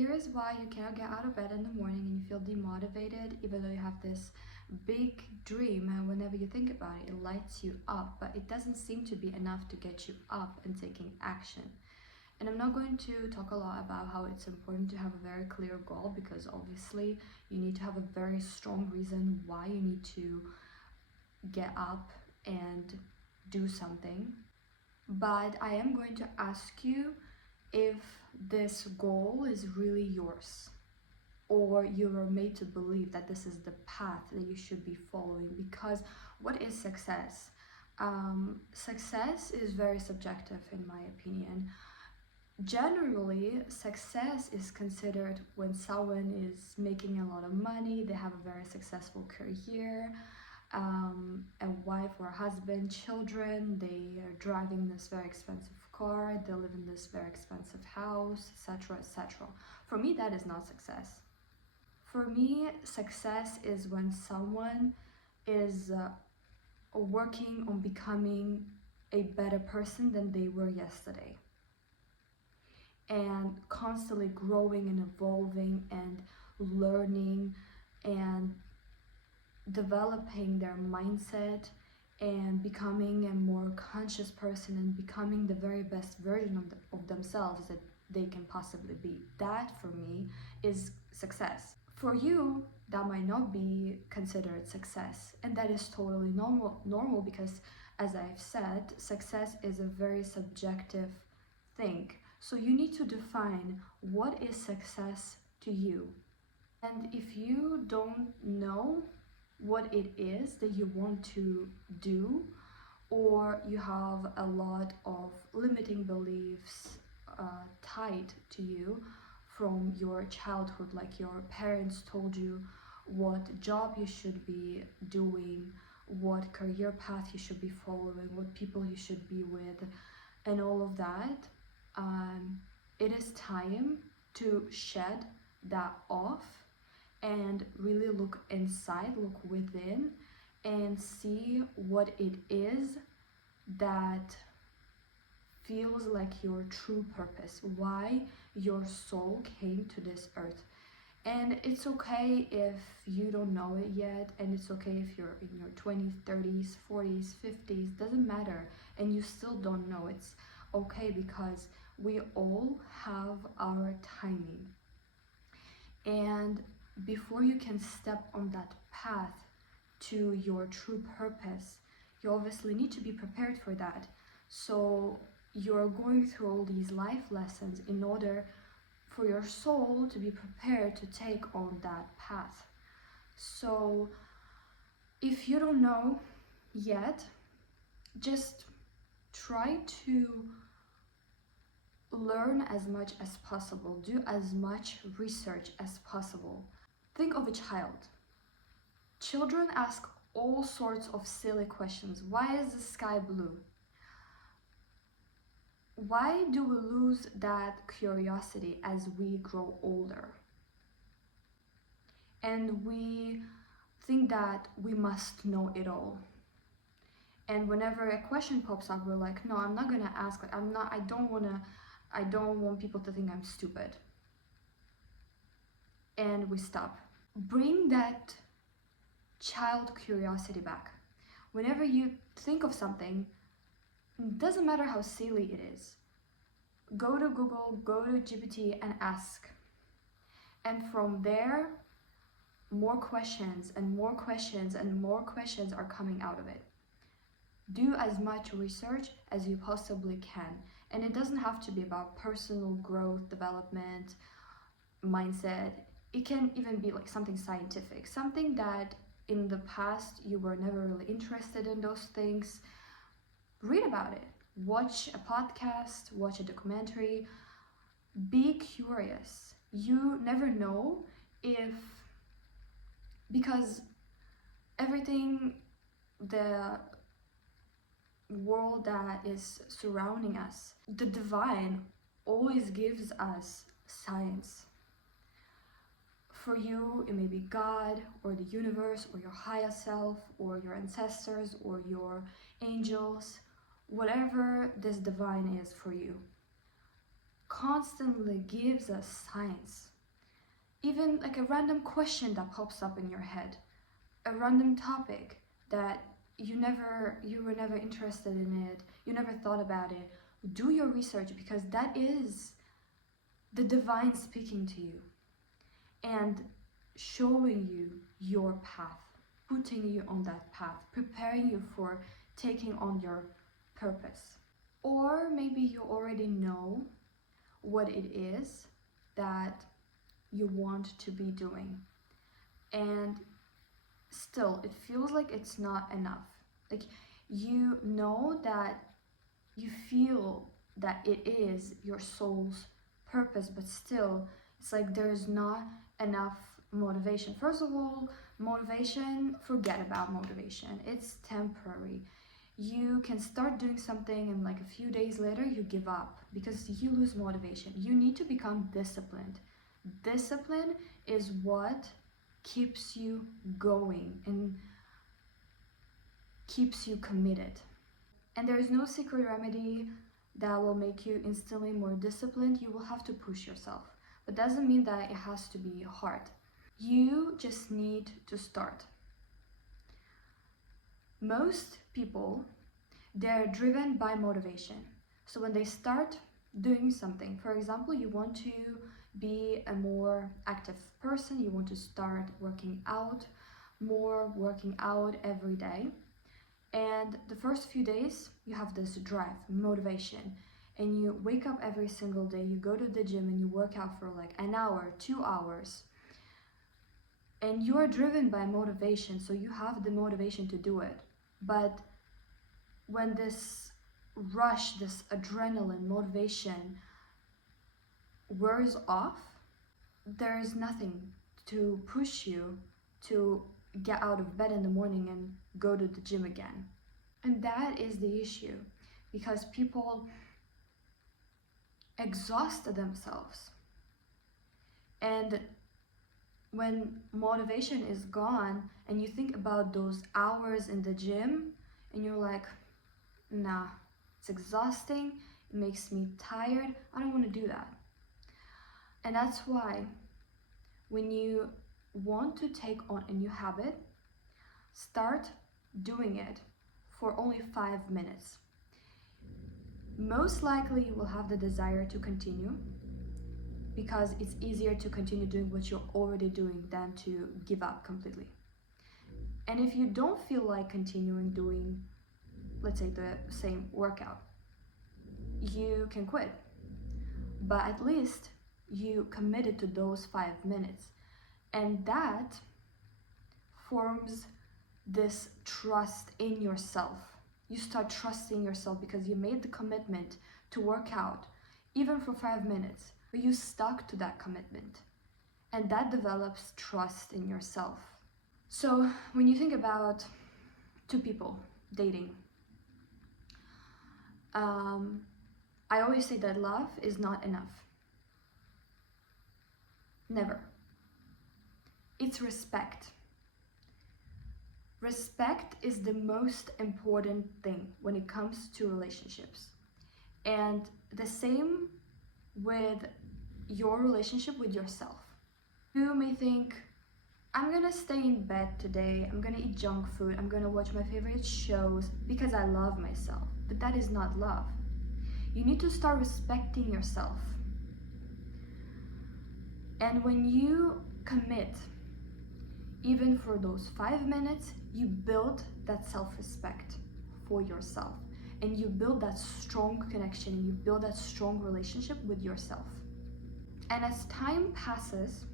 Here is why you cannot get out of bed in the morning and you feel demotivated even though you have this big dream, and whenever you think about it, it lights you up, but it doesn't seem to be enough to get you up and taking action. And I'm not going to talk a lot about how it's important to have a very clear goal, because obviously you need to have a very strong reason why you need to get up and do something. But I am going to ask you if this goal is really yours, or you were made to believe that this is the path that you should be following. Because what is success? Success is very subjective in my opinion. Generally, success is considered when someone is making a lot of money, they have a very successful career, a wife or a husband, children, they are driving this very expensive car, they live in this very expensive house, etc., etc. For me, that is not success. For me, success is when someone is working on becoming a better person than they were yesterday, and constantly growing and evolving and learning and developing their mindset and becoming a more conscious person and becoming the very best version of themselves that they can possibly be. That for me is success. For you, that might not be considered success, and that is totally normal because, as I've said, success is a very subjective thing. So you need to define what is success to you. And if you don't know what it is that you want to do, or you have a lot of limiting beliefs tied to you from your childhood, like your parents told you what job you should be doing, what career path you should be following, what people you should be with, and all of that, it is time to shed that off and really look inside, look within, and see what it is that feels like your true purpose, why your soul came to this earth. And it's okay if you don't know it yet, and it's okay if you're in your 20s, 30s, 40s, 50s, doesn't matter, and you still don't know. It's okay, because we all have our timing. And before you can step on that path to your true purpose, you obviously need to be prepared for that. So you're going through all these life lessons in order for your soul to be prepared to take on that path. So if you don't know yet, just try to learn as much as possible, do as much research as possible. Think of a child. Children ask all sorts of silly questions. Why is the sky blue? Why do we lose that curiosity as we grow older? And we think that we must know it all. And whenever a question pops up, we're like, no, I'm not gonna ask. I don't want people to think I'm stupid. And we stop. Bring that child curiosity back. Whenever you think of something, it doesn't matter how silly it is, go to Google, go to GPT and ask. And from there, more questions and more questions and more questions are coming out of it. Do as much research as you possibly can. And it doesn't have to be about personal growth, development, mindset. It can even be like something scientific, something that in the past you were never really interested in those things. Read about it, watch a podcast, watch a documentary, be curious. You never know if, because everything, the world that is surrounding us, the divine always gives us signs. For you, it may be God or the universe or your higher self or your ancestors or your angels, whatever this divine is for you, constantly gives us signs. even like a random question that pops up in your head, a random topic that you were never interested in it, you never thought about it. Do your research, because that is the divine speaking to you and showing you your path, putting you on that path, preparing you for taking on your purpose. Or maybe you already know what it is that you want to be doing, and still it feels like it's not enough. Like, you know that you feel that it is your soul's purpose, but still it's like there's not enough motivation. First of all, motivation, forget about motivation, it's temporary. You can start doing something and like a few days later you give up because you lose motivation. You need to become disciplined. Discipline is what keeps you going and keeps you committed. And there is no secret remedy that will make you instantly more disciplined. You will have to push yourself, but doesn't mean that it has to be hard. You just need to start. Most people, they're driven by motivation. So when they start doing something, for example, you want to be a more active person, you want to start working out every day. And the first few days, you have this drive, motivation, and you wake up every single day, you go to the gym and you work out for like an hour, 2 hours. And you are driven by motivation, so you have the motivation to do it. But when this rush, this adrenaline, motivation wears off, there is nothing to push you to get out of bed in the morning and go to the gym again. And that is the issue, because people exhaust themselves. And when motivation is gone and you think about those hours in the gym and you're like, nah, it's exhausting, it makes me tired, I don't want to do that. And that's why when you want to take on a new habit, start doing it for only 5 minutes. Most likely you will have the desire to continue, because it's easier to continue doing what you're already doing than to give up completely. And if you don't feel like continuing doing, let's say, the same workout, you can quit. But at least you committed to those 5 minutes. And that forms this trust in yourself. You start trusting yourself because you made the commitment to work out, even for 5 minutes, but you stuck to that commitment. And that develops trust in yourself. So when you think about two people dating, I always say that love is not enough. Never. It's respect. Respect is the most important thing when it comes to relationships. And the same with your relationship with yourself. You may think, I'm gonna stay in bed today, I'm gonna eat junk food, I'm gonna watch my favorite shows because I love myself. But that is not love. You need to start respecting yourself. And when you commit, even for those 5 minutes, you build that self-respect for yourself. And you build that strong connection, and you build that strong relationship with yourself. And as time passes,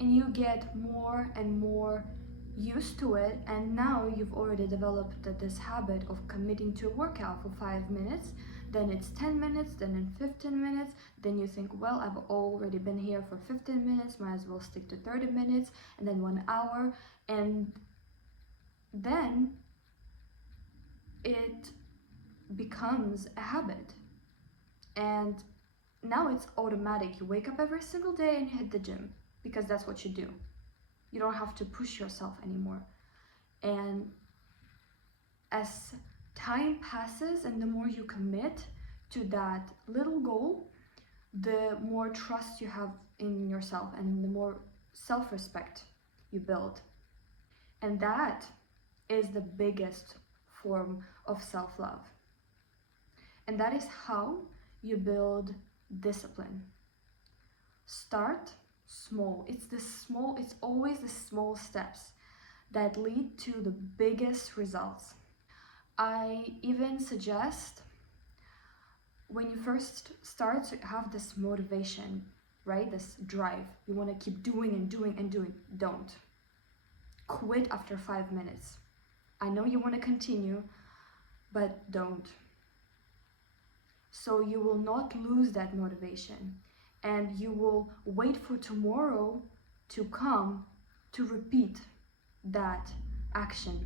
and you get more and more used to it, and now you've already developed this habit of committing to a workout for 5 minutes, then it's 10 minutes, then in 15 minutes, then you think, well, I've already been here for 15 minutes, might as well stick to 30 minutes, and then 1 hour, and then it becomes a habit. And now it's automatic. You wake up every single day and you hit the gym because that's what you do. You don't have to push yourself anymore. And as time passes and the more you commit to that little goal, the more trust you have in yourself, and the more self-respect you build. And that is the biggest form of self-love. And that is how you build discipline. Start small. It's always the small steps that lead to the biggest results. I even suggest, when you first start to have this motivation, right? This drive, you want to keep doing and doing and doing. Don't quit after 5 minutes. I know you want to continue, but don't. So you will not lose that motivation, and you will wait for tomorrow to come to repeat that action,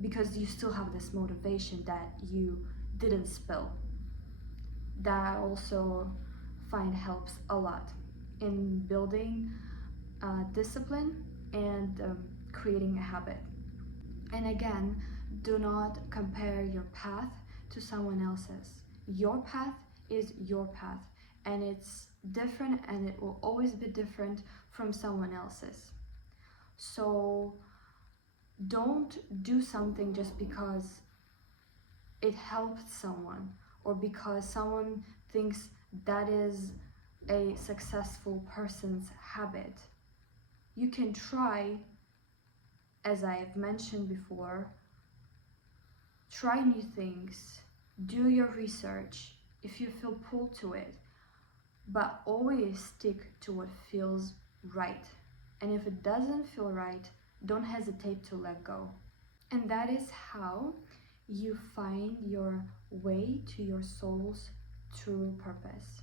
because you still have this motivation that you didn't spill. That also find helps a lot in building discipline and creating a habit. And again, do not compare your path to someone else's. Your path is your path, and it's different, and it will always be different from someone else's. So don't do something just because it helped someone, or because someone thinks that is a successful person's habit. You can try, as I've mentioned before, try new things, do your research if you feel pulled to it, but always stick to what feels right. And if it doesn't feel right, don't hesitate to let go. And that is how you find your way to your soul's true purpose.